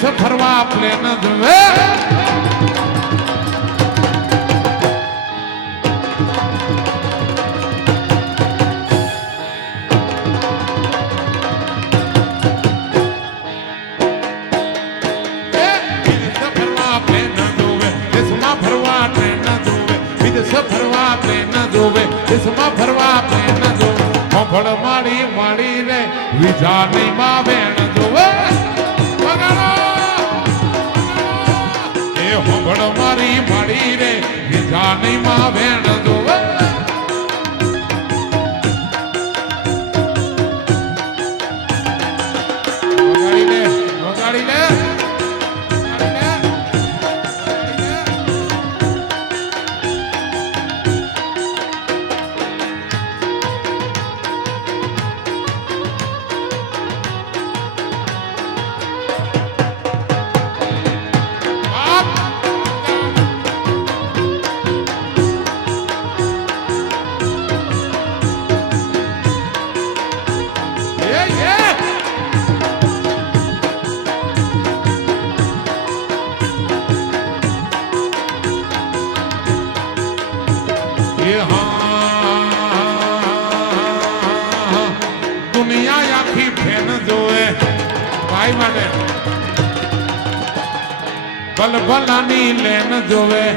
सुथरवा अपने नजमे भरवा प्रेम दो फड़ माड़ी माड़ी रे विजा नहीं मावे। taverna. દુનિયા આખી ફેન જોવે. ભાઈ માટે. ભલભલાની લેન જોવે.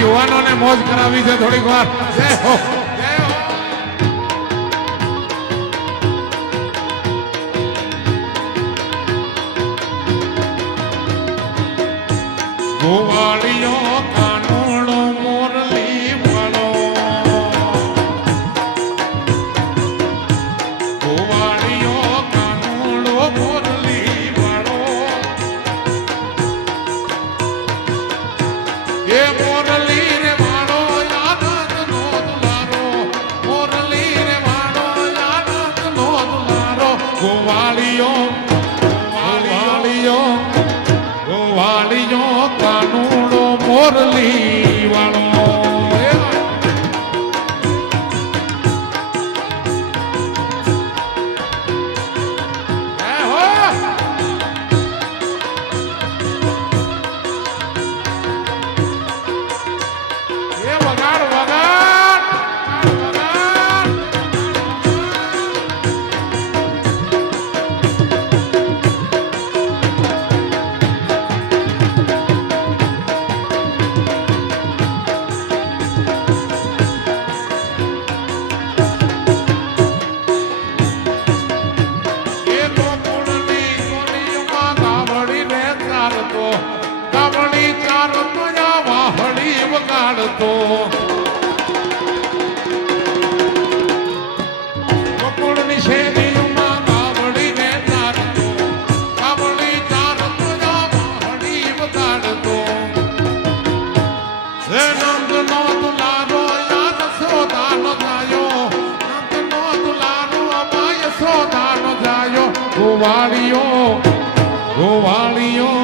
યુવાનોને મોજ કરાવી છે થોડીક વાર. વાળીઓ કાનુડો મોરલી વાળો. સોદાન જાયો ગોવાળીઓ ગોવાળીઓ